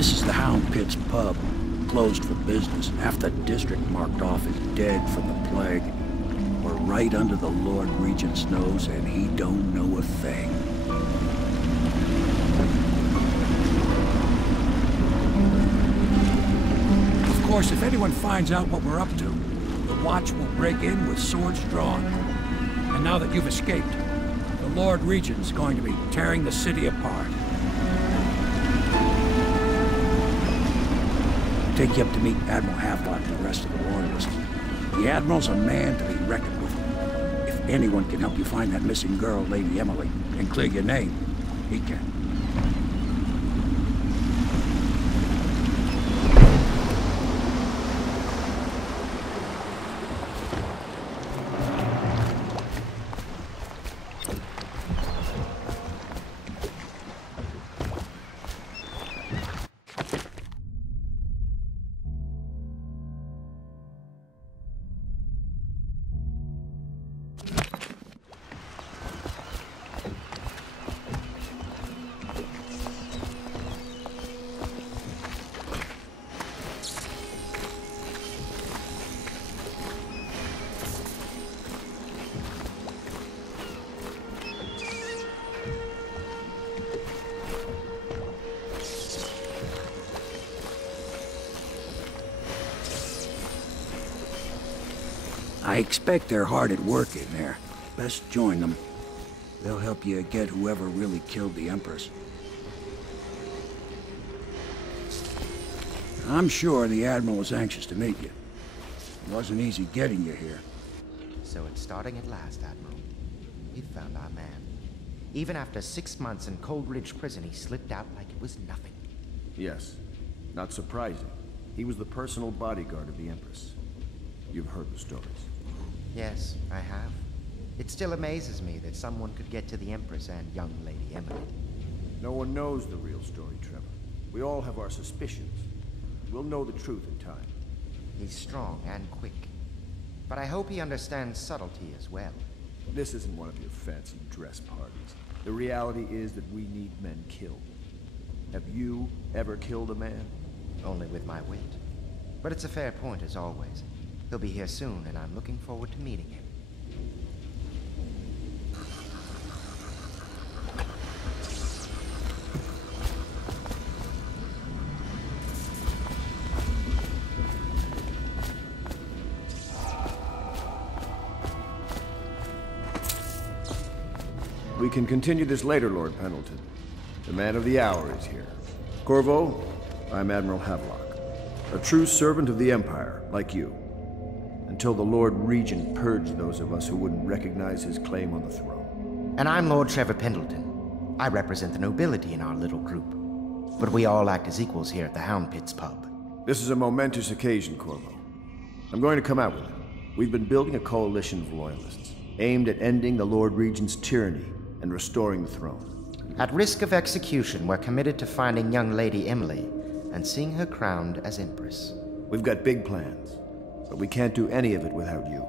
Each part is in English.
This is the Hound Pit's pub, closed for business. Half the district marked off as dead from the plague. We're right under the Lord Regent's nose, and he don't know a thing. Of course, if anyone finds out what we're up to, the Watch will break in with swords drawn. And now that you've escaped, the Lord Regent's going to be tearing the city apart. Take you up to meet Admiral Havelock and the rest of the Loyalists. The Admiral's a man to be reckoned with. If anyone can help you find that missing girl, Lady Emily, and clear your name, he can. I expect they're hard at work in there. Best join them. They'll help you get whoever really killed the Empress. I'm sure the Admiral was anxious to meet you. It wasn't easy getting you here. So it's starting at last, Admiral. We've found our man. Even after 6 months in Cold Ridge Prison, he slipped out like it was nothing. Yes. Not surprising. He was the personal bodyguard of the Empress. You've heard the stories. Yes, I have. It still amazes me that someone could get to the Empress and young Lady Emily. No one knows the real story, Trevor. We all have our suspicions. We'll know the truth in time. He's strong and quick. But I hope he understands subtlety as well. This isn't one of your fancy dress parties. The reality is that we need men killed. Have you ever killed a man? Only with my wit. But it's a fair point as always. He'll be here soon, and I'm looking forward to meeting him. We can continue this later, Lord Pendleton. The man of the hour is here. Corvo, I'm Admiral Havelock. A true servant of the Empire, like you. Until the Lord Regent purged those of us who wouldn't recognize his claim on the throne. And I'm Lord Trevor Pendleton. I represent the nobility in our little group. But we all act as equals here at the Hound Pit's pub. This is a momentous occasion, Corvo. I'm going to come out with it. We've been building a coalition of loyalists, aimed at ending the Lord Regent's tyranny and restoring the throne. At risk of execution, we're committed to finding young Lady Emily and seeing her crowned as Empress. We've got big plans, but we can't do any of it without you.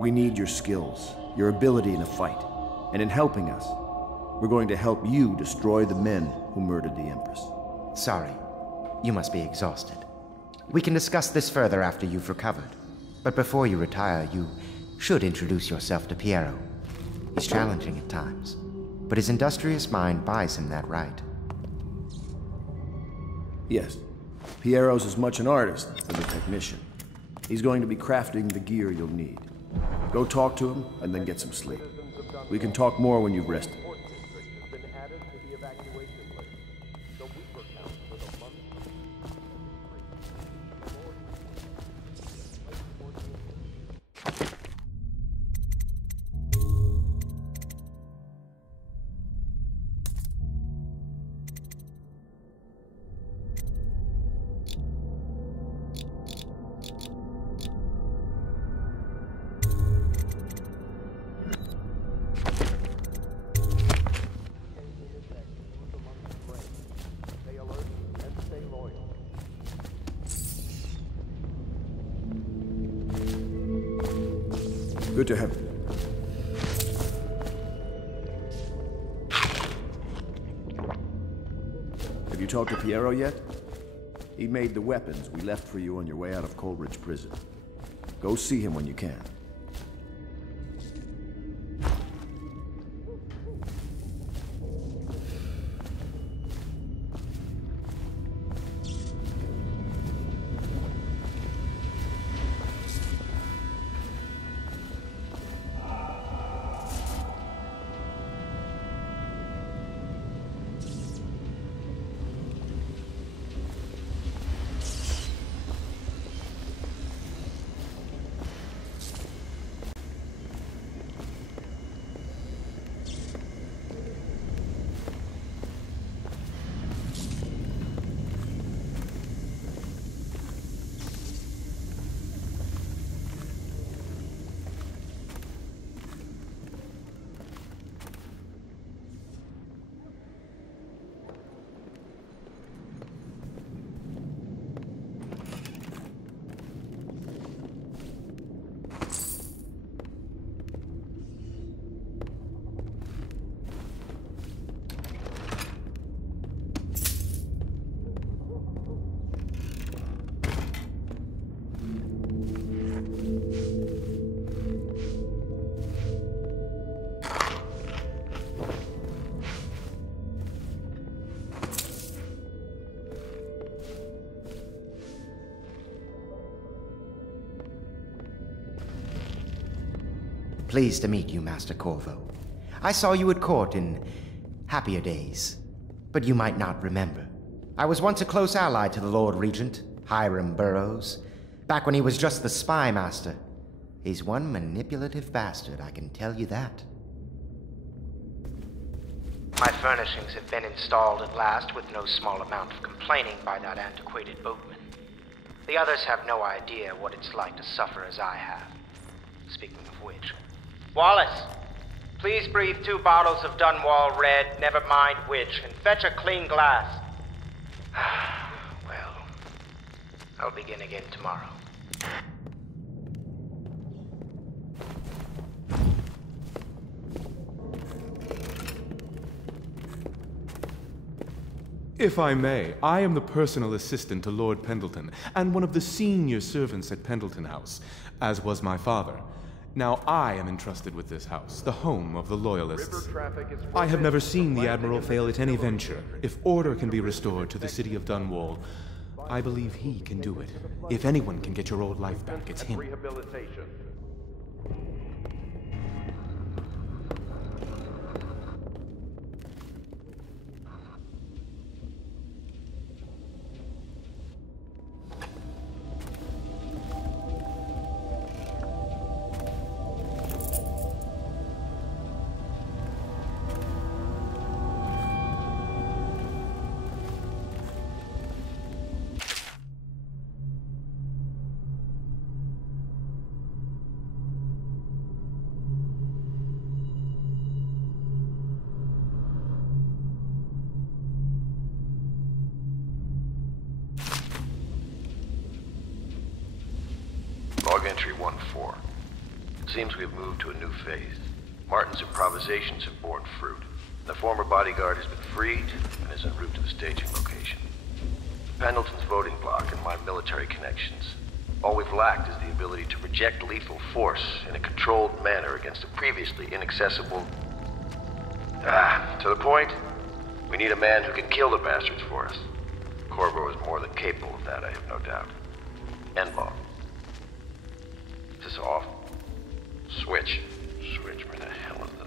We need your skills, your ability in a fight, and in helping us, we're going to help you destroy the men who murdered the Empress. Sorry, you must be exhausted. We can discuss this further after you've recovered. But before you retire, you should introduce yourself to Piero. He's challenging at times, but his industrious mind buys him that right. Yes, Piero's as much an artist as a technician. He's going to be crafting the gear you'll need. Go talk to him, and then get some sleep. We can talk more when you've rested. Good to have you. Have you talked to Piero yet? He made the weapons we left for you on your way out of Coleridge Prison. Go see him when you can. Pleased to meet you, Master Corvo. I saw you at court in happier days, but you might not remember. I was once a close ally to the Lord Regent, Hiram Burroughs, back when he was just the spy master. He's one manipulative bastard, I can tell you that. My furnishings have been installed at last with no small amount of complaining by that antiquated boatman. The others have no idea what it's like to suffer as I have. Speaking of which... Wallace, please breathe 2 bottles of Dunwall Red, never mind which, and fetch a clean glass. Well, I'll begin again tomorrow. If I may, I am the personal assistant to Lord Pendleton, and one of the senior servants at Pendleton House, as was my father. Now I am entrusted with this house, the home of the Loyalists. I have never seen the Admiral fail at any venture. If order can be restored to the city of Dunwall, I believe he can do it. If anyone can get your old life back, it's him. Log entry 1-4. It seems we've moved to a new phase. Martin's improvisations have borne fruit. The former bodyguard has been freed and is en route to the staging location. Pendleton's voting block and my military connections. All we've lacked is the ability to project lethal force in a controlled manner against a previously inaccessible... to the point, we need a man who can kill the bastards for us. Corvo is more than capable of that, I have no doubt. N-bomb. Is this off? Switch. Switch, where the hell is it?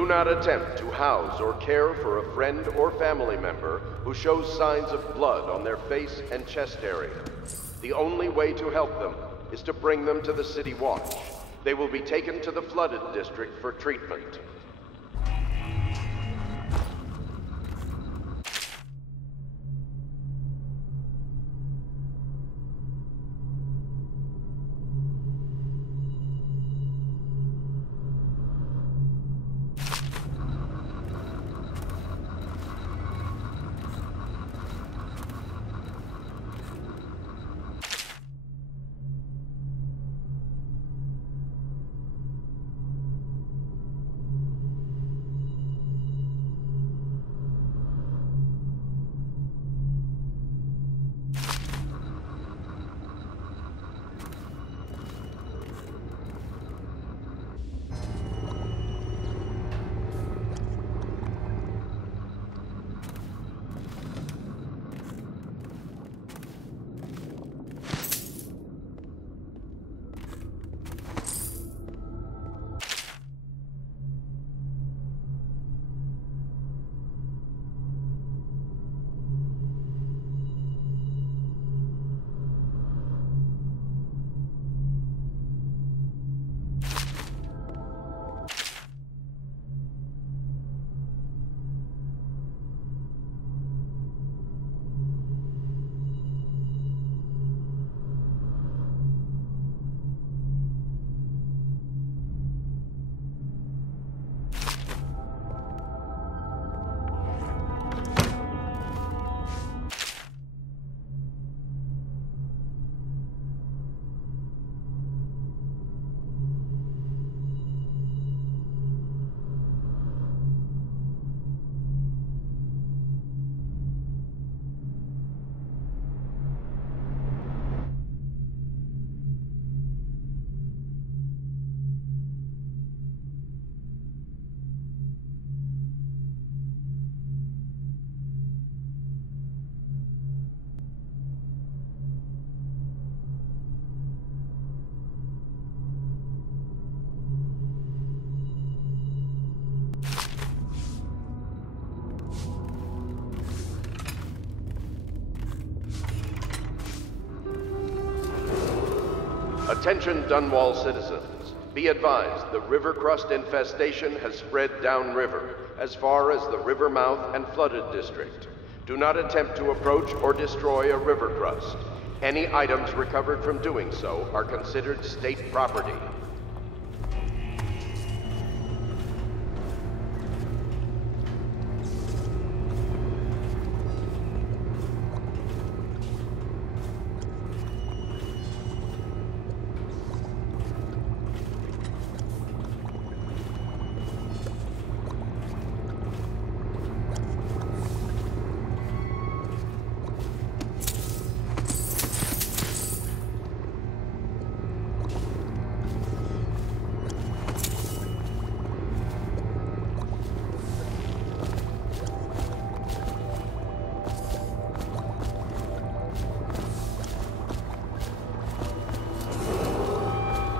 Do not attempt to house or care for a friend or family member who shows signs of blood on their face and chest area. The only way to help them is to bring them to the City Watch. They will be taken to the flooded district for treatment. Attention Dunwall citizens. Be advised, the river crust infestation has spread downriver, as far as the river mouth and flooded district. Do not attempt to approach or destroy a river crust. Any items recovered from doing so are considered state property.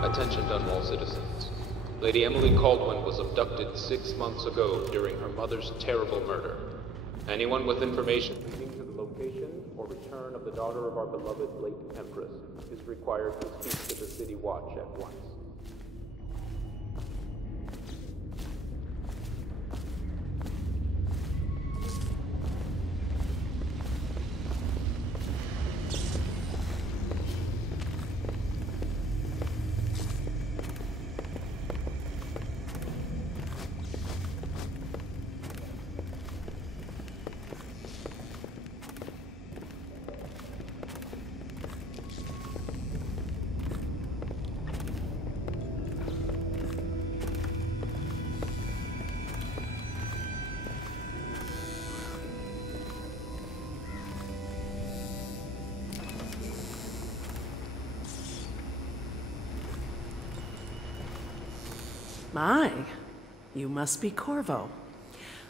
Attention Dunwall citizens. Lady Emily Caldwin was abducted 6 months ago during her mother's terrible murder. Anyone with information leading to the location or return of the daughter of our beloved late Empress is required to speak to the City Watch at once. My, you must be Corvo.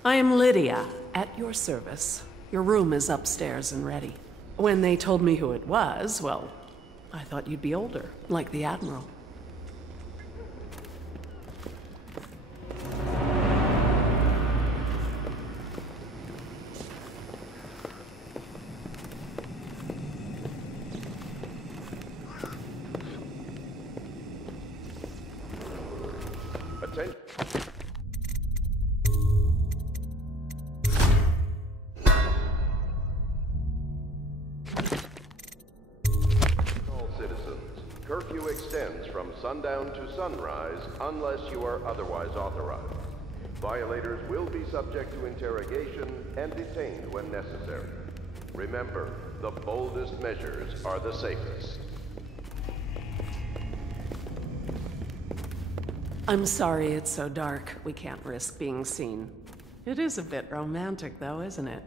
I am Lydia, at your service. Your room is upstairs and ready. When they told me who it was, well, I thought you'd be older, like the Admiral. curfew extends from sundown to sunrise unless you are otherwise authorized. Violators will be subject to interrogation and detained when necessary. Remember, the boldest measures are the safest. I'm sorry it's so dark. We can't risk being seen. It is a bit romantic, though, isn't it?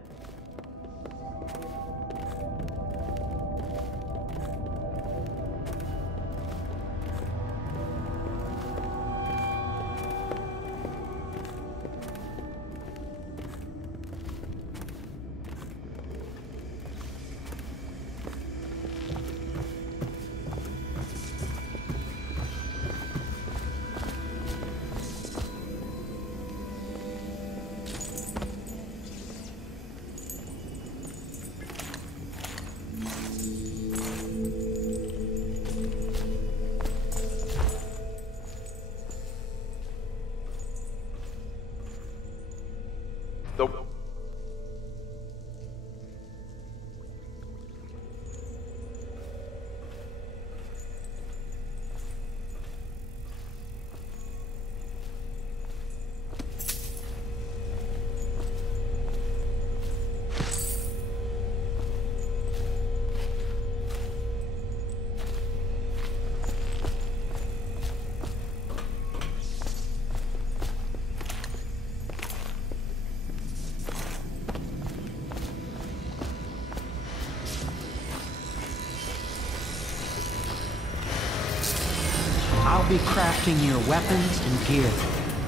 I'll be crafting your weapons and gear,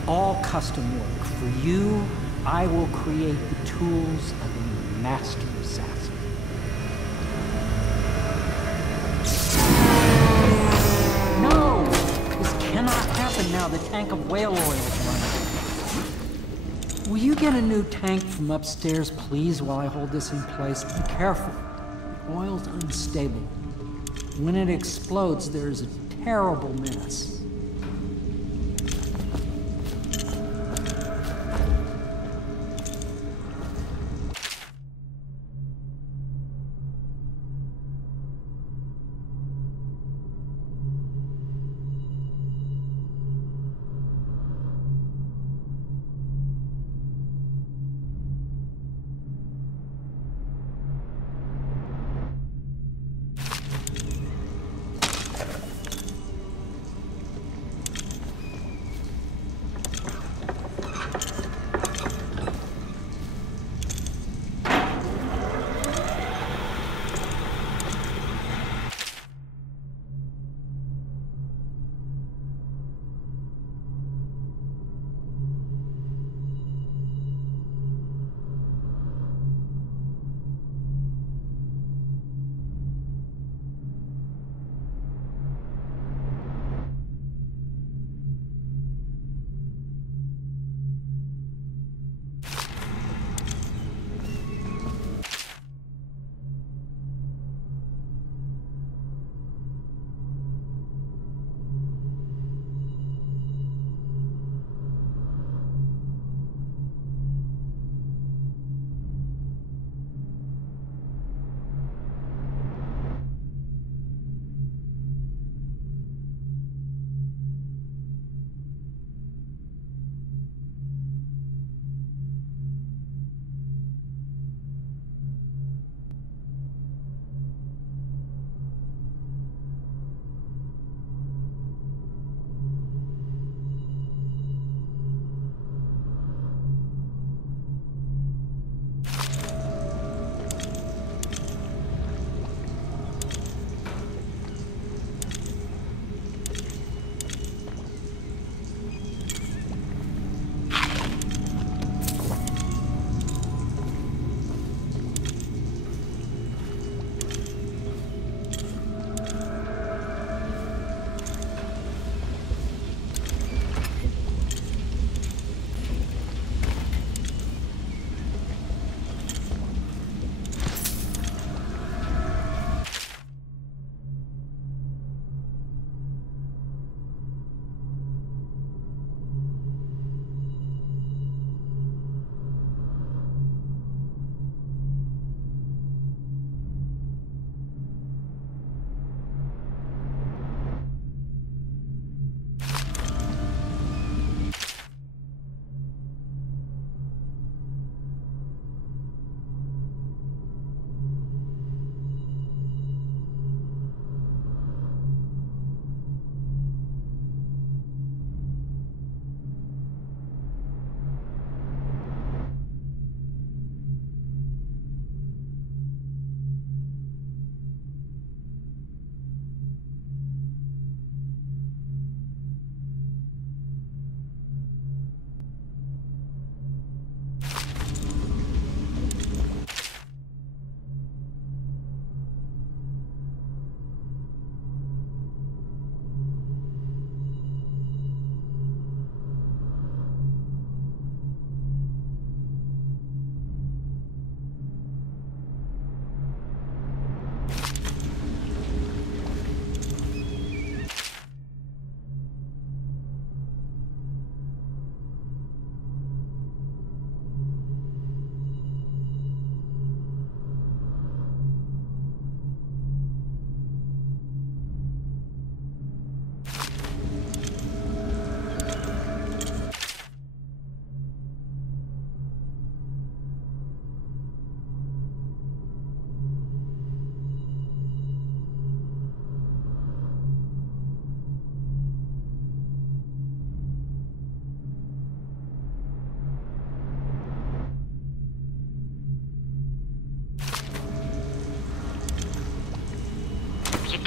all custom work. For you, I will create the tools of a master assassin. No! This cannot happen now. The tank of whale oil is running. Will you get a new tank from upstairs, please, while I hold this in place? Be careful. The oil's unstable. When it explodes, there's a terrible mess.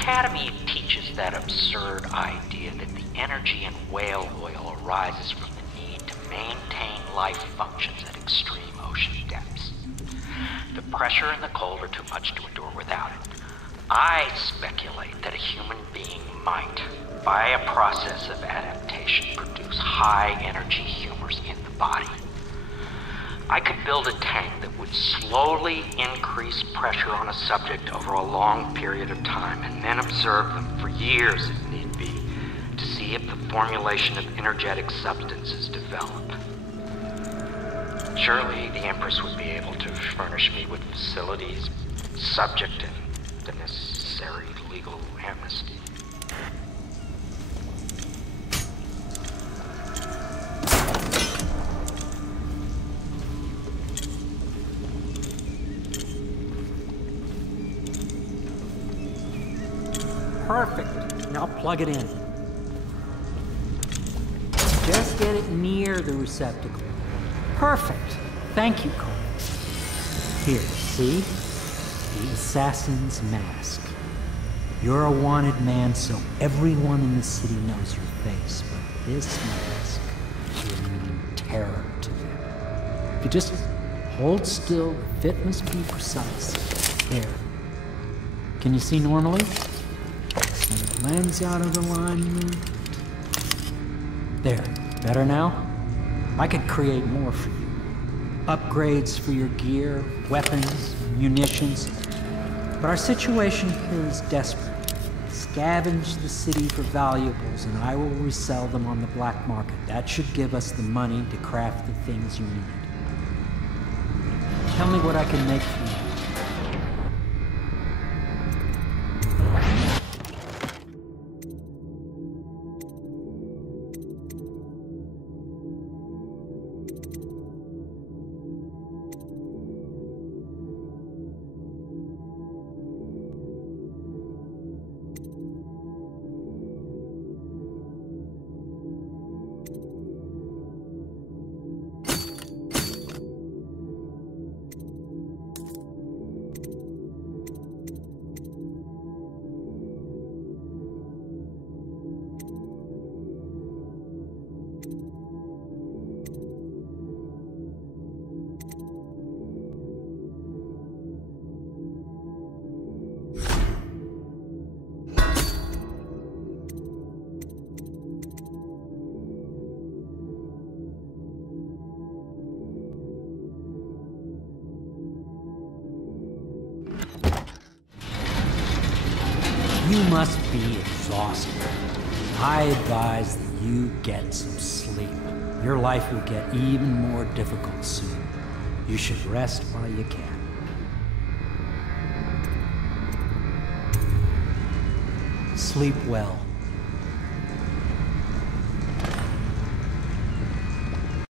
Academy teaches that absurd idea that the energy in whale oil arises from the need to maintain life functions at extreme ocean depths. The pressure and the cold are too much to endure without it. I speculate that a human being might, by a process of adaptation, produce high-energy humors in the body. I could build a tank that would slowly increase pressure on a subject over a long period of time and then observe them for years if need be to see if the formulation of energetic substances develop. Surely the Empress would be able to furnish me with facilities subject and the necessary legal amnesty. Perfect. Now plug it in. Just get it near the receptacle. Perfect. Thank you, Cole. Here, see? The assassin's mask. You're a wanted man, so everyone in the city knows your face, but this mask will mean terror to them. If you just hold still, the fit must be precise. There. Can you see normally? Send the lens out of alignment. There. Better now? I could create more for you. Upgrades for your gear, weapons, munitions. But our situation here is desperate. Scavenge the city for valuables and I will resell them on the black market. That should give us the money to craft the things you need. Tell me what I can make for you. You must be exhausted. I advise that you get some sleep. Your life will get even more difficult soon. You should rest while you can. Sleep well.